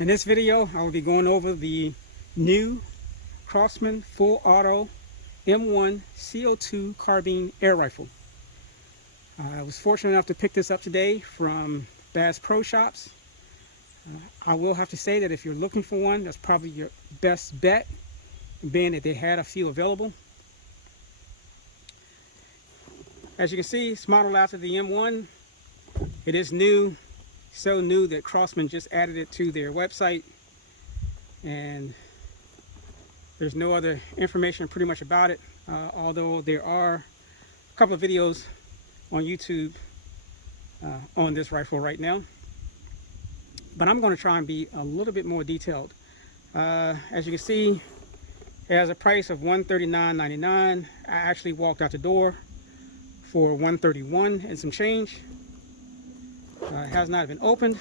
In this video, I will be going over the new Crosman full auto M1 CO2 carbine air rifle. I was fortunate enough to pick this up today from Bass Pro Shops. I will have to say that if you're looking for one, that's probably your best bet, being that they had a few available. As you can see, it's modeled after the M1. It is new, so new that Crosman just added it to their website, and there's no other information pretty much about it, although there are a couple of videos on YouTube on this rifle right now. But I'm going to try and be a little bit more detailed. As you can see, it has a price of $139.99. I actually walked out the door for $131 and some change. It has not been opened.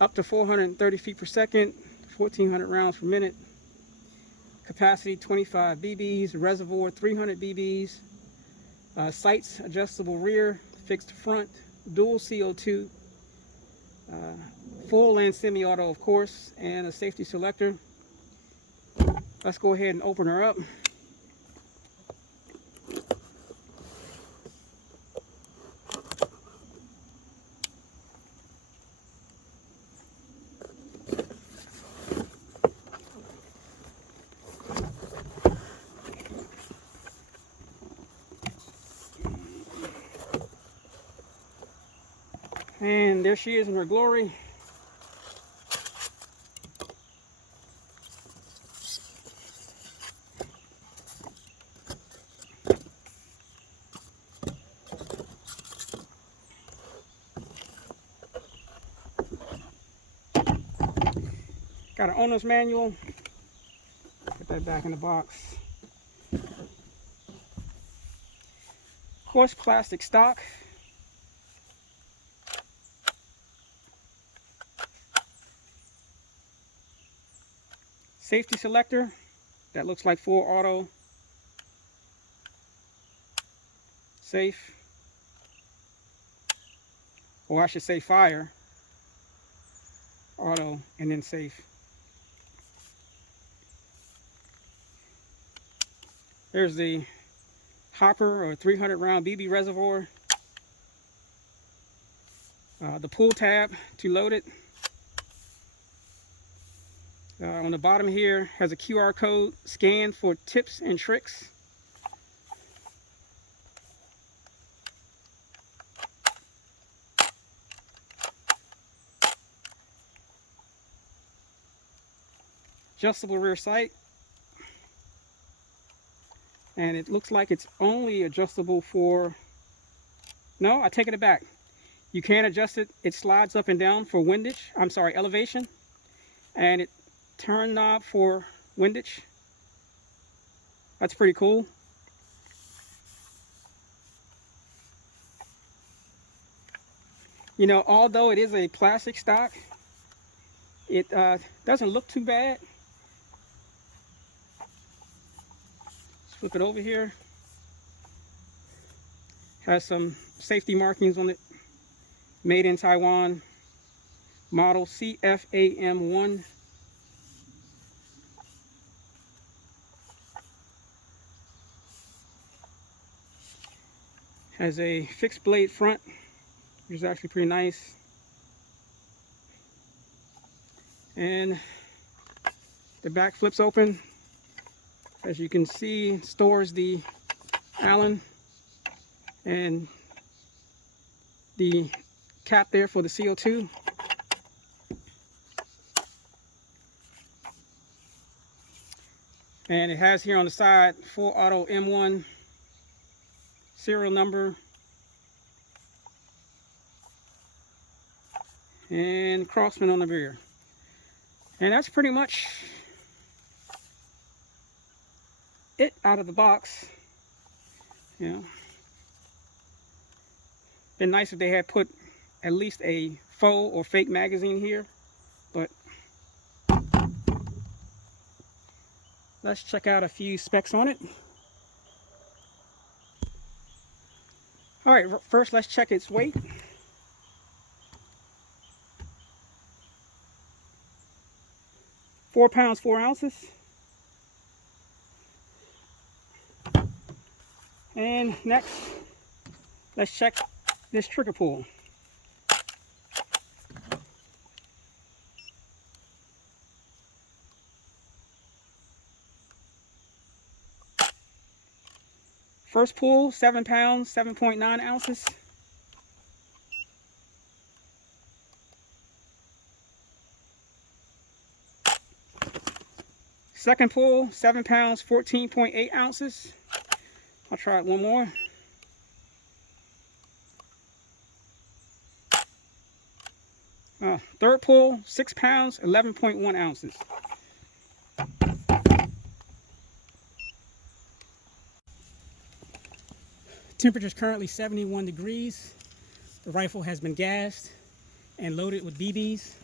Up to 430 feet per second, 1,400 rounds per minute. Capacity 25 BBs, reservoir 300 BBs. Sights adjustable rear, fixed front, dual CO2, full and semi-auto of course, and a safety selector. Let's go ahead and open her up. And there she is in her glory. Got an owner's manual. Put that back in the box. Coarse plastic stock. Safety selector that looks like full auto, safe, or I should say fire, auto, and then safe. There's the hopper or 300 round BB reservoir, the pull tab to load it. On the bottom here has a QR code, scan for tips and tricks. Adjustable rear sight. And it looks like it's only adjustable for, no, I take it back. You can adjust it. It slides up and down for windage, I'm sorry, elevation. And it turn knob for windage. That's pretty cool. You know, although it is a plastic stock, it doesn't look too bad. Let's flip it over here. Has some safety markings on it. Made in Taiwan. Model CFAM1. Has a fixed blade front, which is actually pretty nice. And the back flips open. As you can see, stores the Allen and the cap there for the CO2. And it has here on the side full auto M1 serial number and Crosman on the rear. And that's pretty much it out of the box. You know, been nice if they had put at least a faux or fake magazine here, but let's check out a few specs on it. All right, first let's check its weight. 4 pounds 4 ounces. And next, let's check this trigger pull. First pull, 7 pounds, 7.9 ounces. Second pull, 7 pounds, 14.8 ounces. I'll try it one more. Third pull, 6 pounds, 11.1 ounces. Temperature is currently 71 degrees. The rifle has been gassed and loaded with BBs.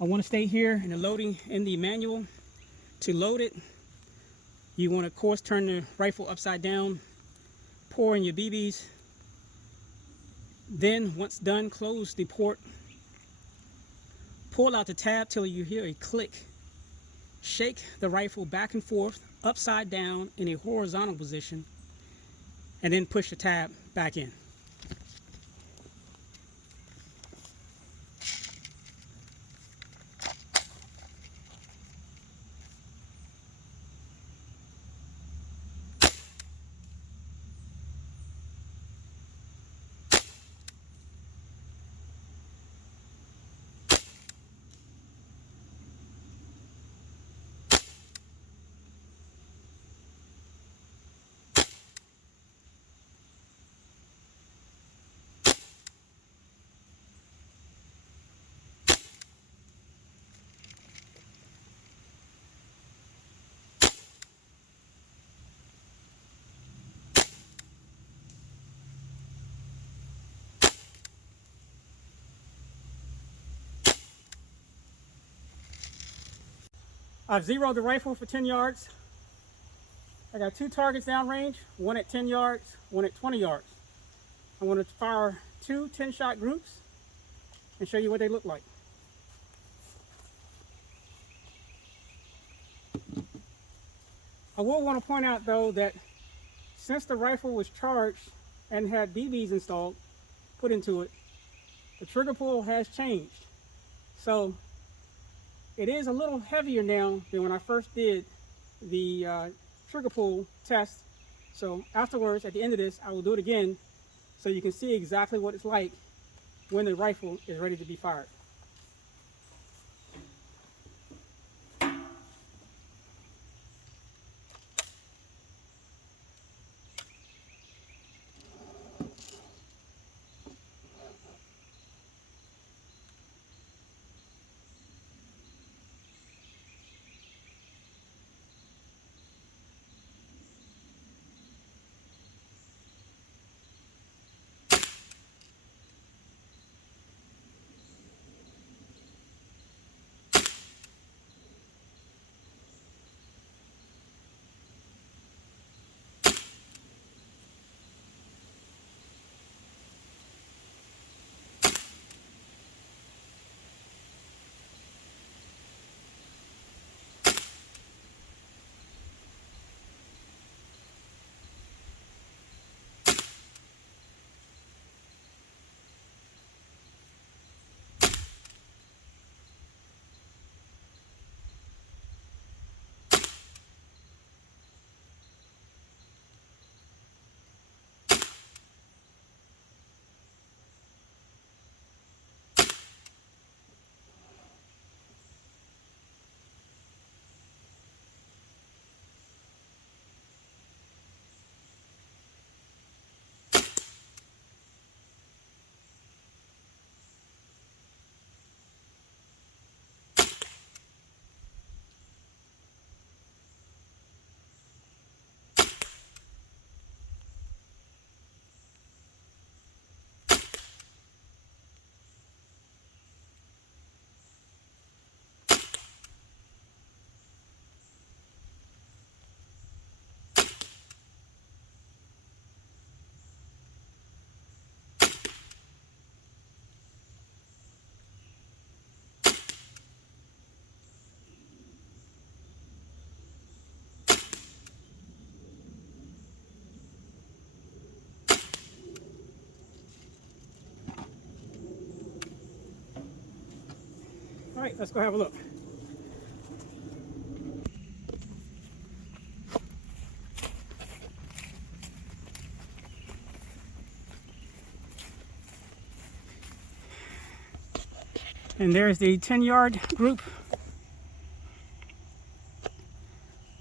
I want to stay here in the loading in the manual. To load it, you want to, of course, turn the rifle upside down, pour in your BBs. Then, once done, close the port. Pull out the tab till you hear a click. Shake the rifle back and forth, upside down in a horizontal position, and then push the tab back in. I've zeroed the rifle for 10 yards. I got 2 targets downrange, one at 10 yards, one at 20 yards. I'm going to fire 2 10-shot groups and show you what they look like. I will want to point out though that since the rifle was charged and had BBs installed, put into it, the trigger pull has changed. So it is a little heavier now than when I first did the trigger pull test. So afterwards, at the end of this, I will do it again so you can see exactly what it's like when the rifle is ready to be fired. All right, let's go have a look. And there's the 10-yard group.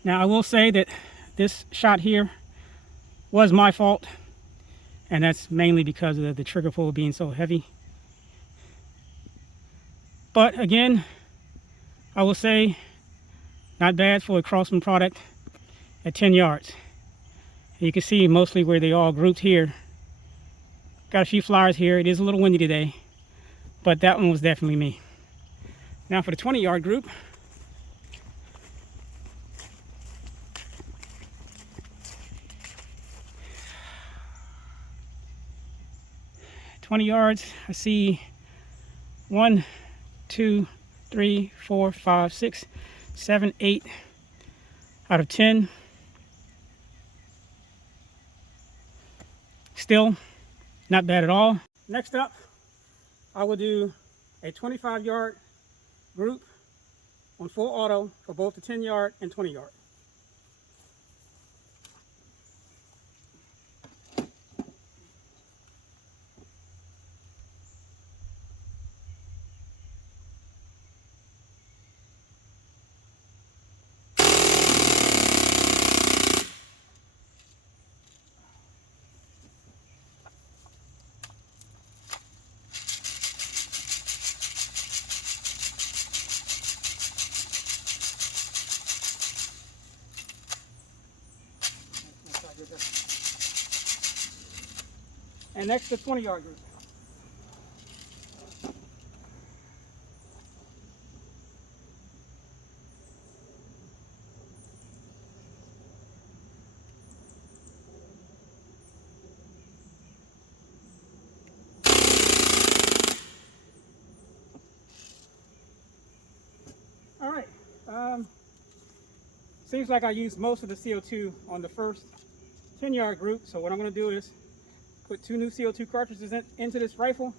Now I will say that this shot here was my fault, and that's mainly because of the trigger pull being so heavy. But again, I will say not bad for a Crosman product at 10 yards. You can see mostly where they all grouped here. Got a few flyers here. It is a little windy today, but that one was definitely me. Now for the 20-yard group. Yards, I see 1, 2, 3, 4, 5, 6, 7, 8 out of 10. Still not bad at all. Next up, I will do a 25-yard group on full auto for both the 10-yard and 20-yard. And next, the 20-yard group. All right. Seems like I used most of the CO2 on the first 10-yard group. So what I'm going to do is put 2 new CO2 cartridges into this rifle,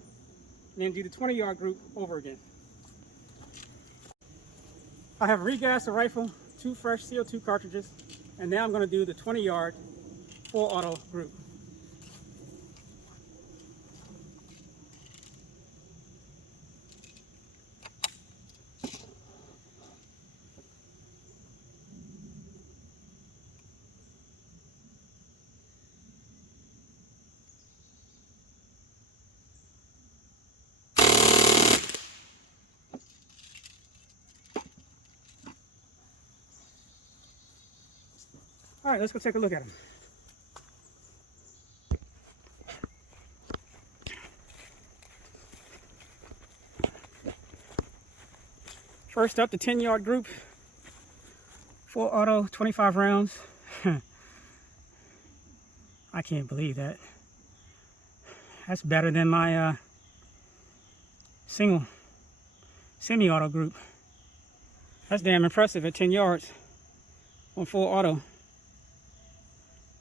and then do the 20-yard group over again. I have regassed the rifle, 2 fresh CO2 cartridges, and now I'm going to do the 20-yard full auto group. All right, let's go take a look at them. First up, the 10-yard group, full auto, 25 rounds. I can't believe that. That's better than my single semi-auto group. That's damn impressive at 10 yards on full auto.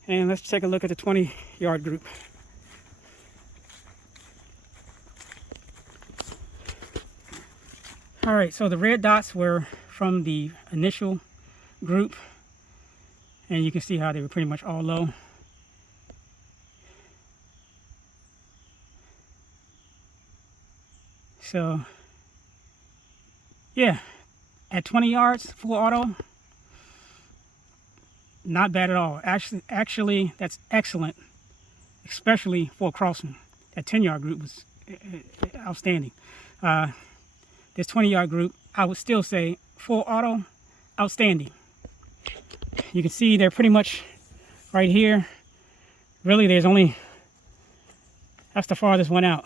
And let's take a look at the 20-yard group. All right, so the red dots were from the initial group, and you can see how they were pretty much all low. So yeah, at 20 yards full auto, not bad at all. Actually, that's excellent, especially for Crosman. That 10-yard group was outstanding. This 20-yard group, I would still say full auto, outstanding. You can see they're pretty much right here. Really, that's the farthest one out.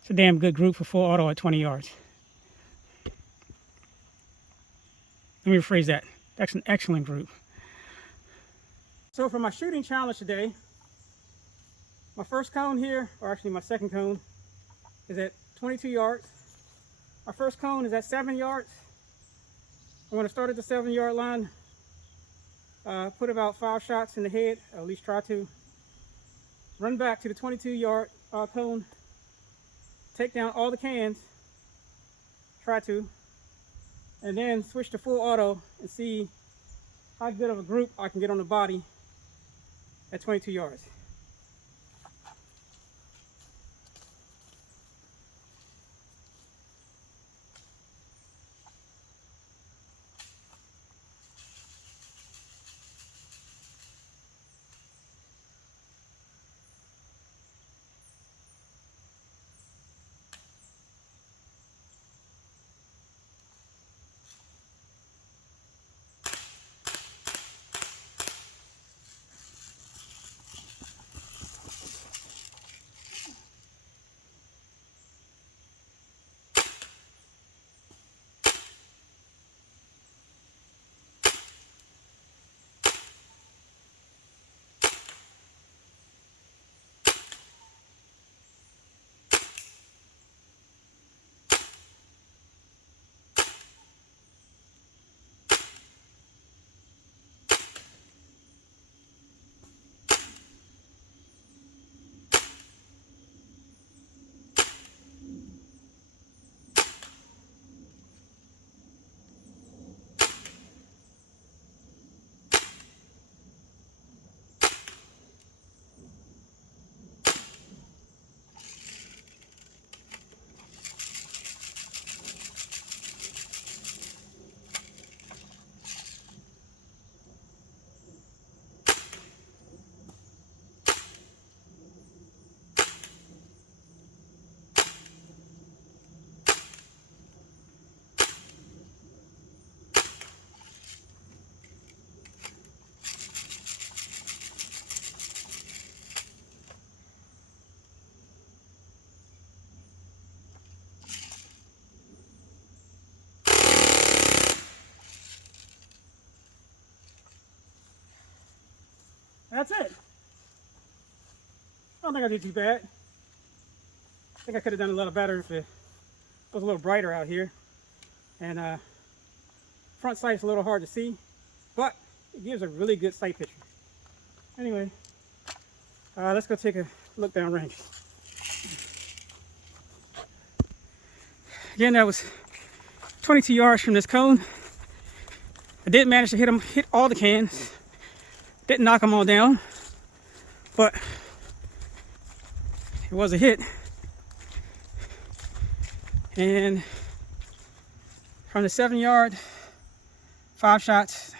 It's a damn good group for full auto at 20 yards. Let me rephrase that. That's an excellent group. So for my shooting challenge today, my first cone here, or actually my second cone, is at 22 yards. My first cone is at 7 yards. I'm going to start at the 7-yard line, put about 5 shots in the head, or at least try to. Run back to the 22-yard cone, take down all the cans, try to, and then switch to full auto and see how good of a group I can get on the body at 22 yards. That's it. I don't think I did too bad. I think I could have done a little better if it was a little brighter out here. And front sight's a little hard to see, but it gives a really good sight picture. Anyway, let's go take a look downrange. Again, that was 22 yards from this cone. I did manage to hit all the cans. Didn't knock them all down, but it was a hit. And from the 7-yard, 5 shots.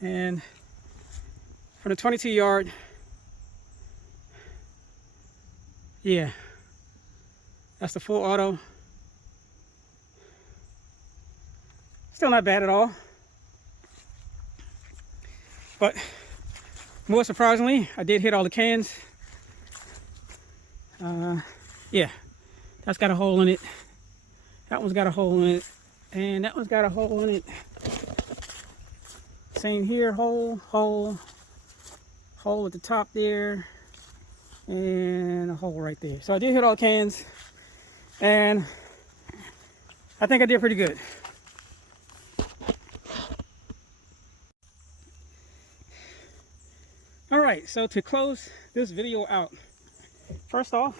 And from the 22-yard, yeah, that's the full auto. Still not bad at all. But more surprisingly, I did hit all the cans. Yeah, that's got a hole in it. That one's got a hole in it. And that one's got a hole in it. Same here, hole at the top there. And a hole right there. So I did hit all the cans. And I think I did pretty good. Alright, so to close this video out, first off,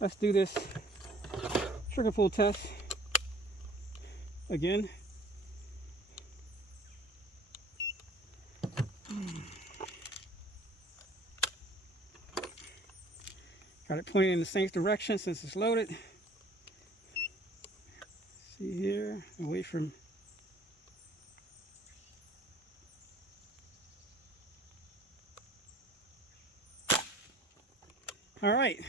let's do this trigger pull test again. Got it pointing in the same direction since it's loaded. See here, away from. All right,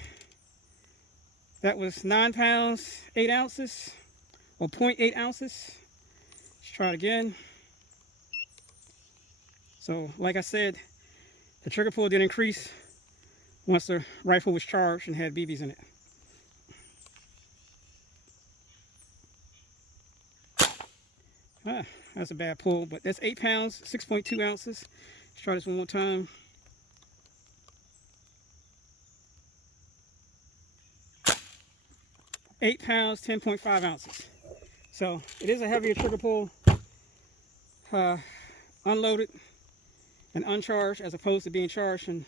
that was 9 pounds, 8 ounces, or 0.8 ounces. Let's try it again. So, like I said, the trigger pull did increase once the rifle was charged and had BBs in it. That's a bad pull, but that's 8 pounds, 6.2 ounces. Let's try this one more time. 8 pounds, 10.5 ounces. So it is a heavier trigger pull, unloaded and uncharged as opposed to being charged and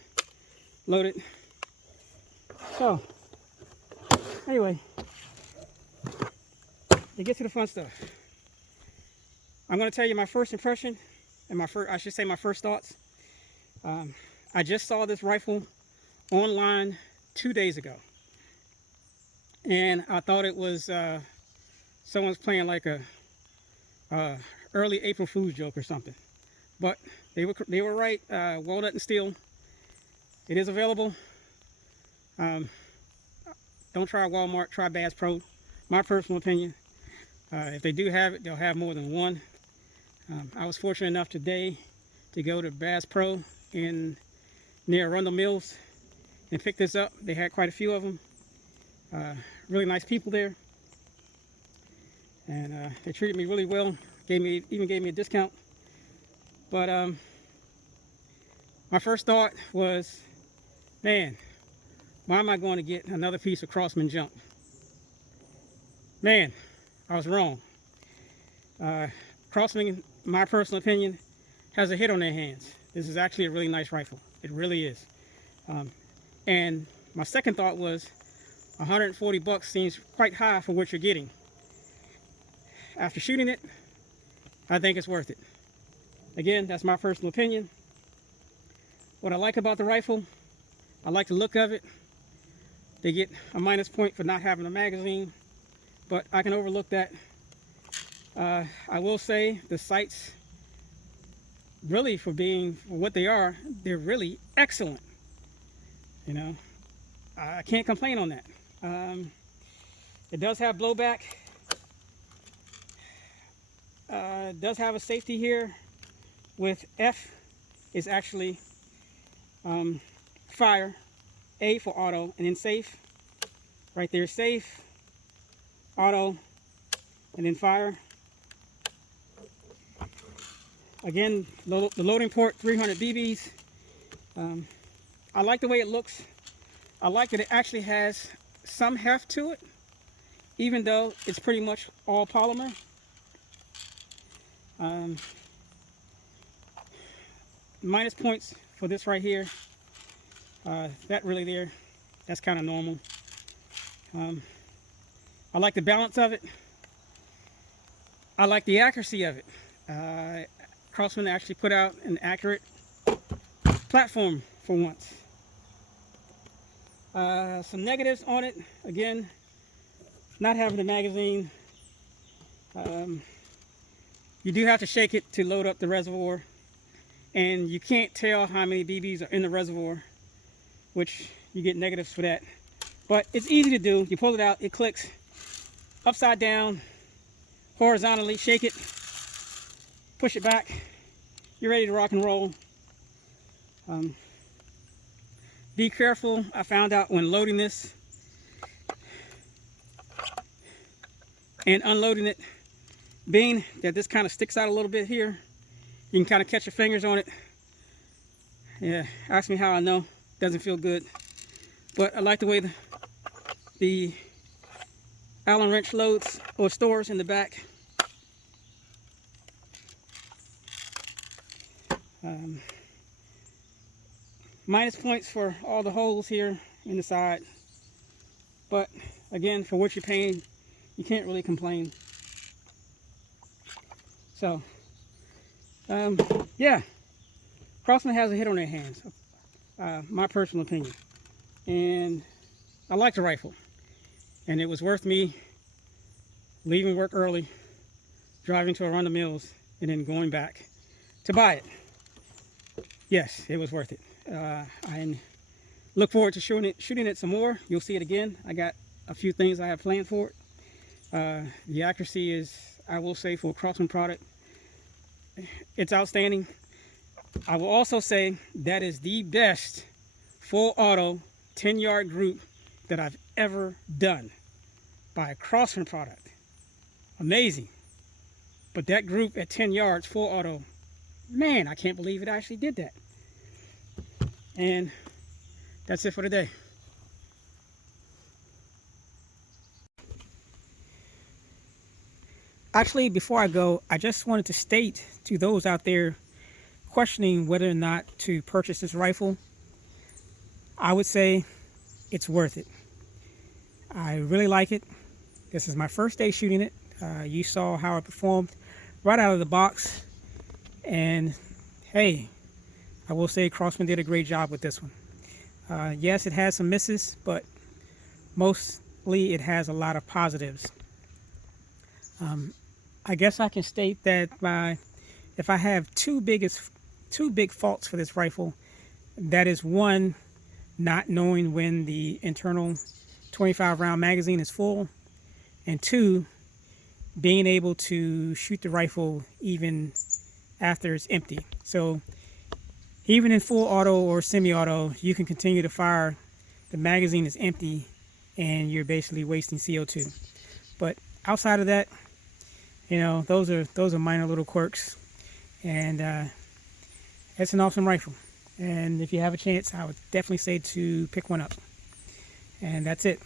loaded. So anyway, to get to the fun stuff, I'm going to tell you my first impression and my first thoughts. I just saw this rifle online 2 days ago, and I thought it was someone's playing like a early April Fool's joke or something. But they were right. Walnut and steel. It is available. Don't try Walmart. Try Bass Pro. My personal opinion. If they do have it, they'll have more than one. I was fortunate enough today to go to Bass Pro near Arundel Mills and pick this up. They had quite a few of them. Really nice people there, and they treated me really well. Even gave me a discount. But my first thought was, man, why am I going to get another piece of Crosman junk? Man, I was wrong. Crosman, in my personal opinion, has a hit on their hands. This is actually a really nice rifle. It really is. And my second thought was, $140 seems quite high for what you're getting. After shooting it, I think it's worth it. Again, that's my personal opinion. What I like about the rifle, I like the look of it. They get a minus point for not having a magazine, but I can overlook that. I will say the sights, really, for what they are, they're really excellent. You know, I can't complain on that. It does have blowback. It does have a safety here with F is actually fire, A for auto, and then safe. Right there, safe, auto, and then fire. Again, the loading port, 300 BBs. I like the way it looks. I like that it actually has some heft to it, even though it's pretty much all polymer. Minus points for this right here. That really there, that's kind of normal. I like the balance of it. I like the accuracy of it. Crosman actually put out an accurate platform for once. Some negatives on it, again, not having the magazine. You do have to shake it to load up the reservoir, and you can't tell how many BBs are in the reservoir, which you get negatives for that. But it's easy to do. You pull it out, it clicks upside down, horizontally, shake it, push it back, you're ready to rock and roll. Be careful. I found out when loading this and unloading it, being that this kind of sticks out a little bit here, you can kind of catch your fingers on it. Yeah, ask me how I know. Doesn't feel good. But I like the way the Allen wrench loads or stores in the back. Minus points for all the holes here in the side. But again, for what you're paying, you can't really complain. So, yeah, Crosman has a hit on their hands, my personal opinion. And I like the rifle. And it was worth me leaving work early, driving to Arundel Mills, and then going back to buy it. Yes, it was worth it. I look forward to shooting it some more. You'll see it again. I got a few things I have planned for it. The accuracy is, I will say, for a Crosman product, it's outstanding. I will also say that is the best full auto 10-yard group that I've ever done by a Crosman product. Amazing. But that group at 10 yards full auto, man, I can't believe it actually did that. And that's it for today. Actually, before I go, I just wanted to state to those out there questioning whether or not to purchase this rifle, I would say it's worth it. I really like it. This is my first day shooting it. You saw how it performed right out of the box. And hey, I will say Crosman did a great job with this one. Yes, it has some misses, but mostly it has a lot of positives. I guess I can state that if I have two big faults for this rifle, that is one, not knowing when the internal 25 round magazine is full, and two, being able to shoot the rifle even after it's empty. So even in full auto or semi-auto, you can continue to fire. The magazine is empty and you're basically wasting CO2. But outside of that, those are minor little quirks, and it's an awesome rifle. And if you have a chance, I would definitely say to pick one up. And that's it.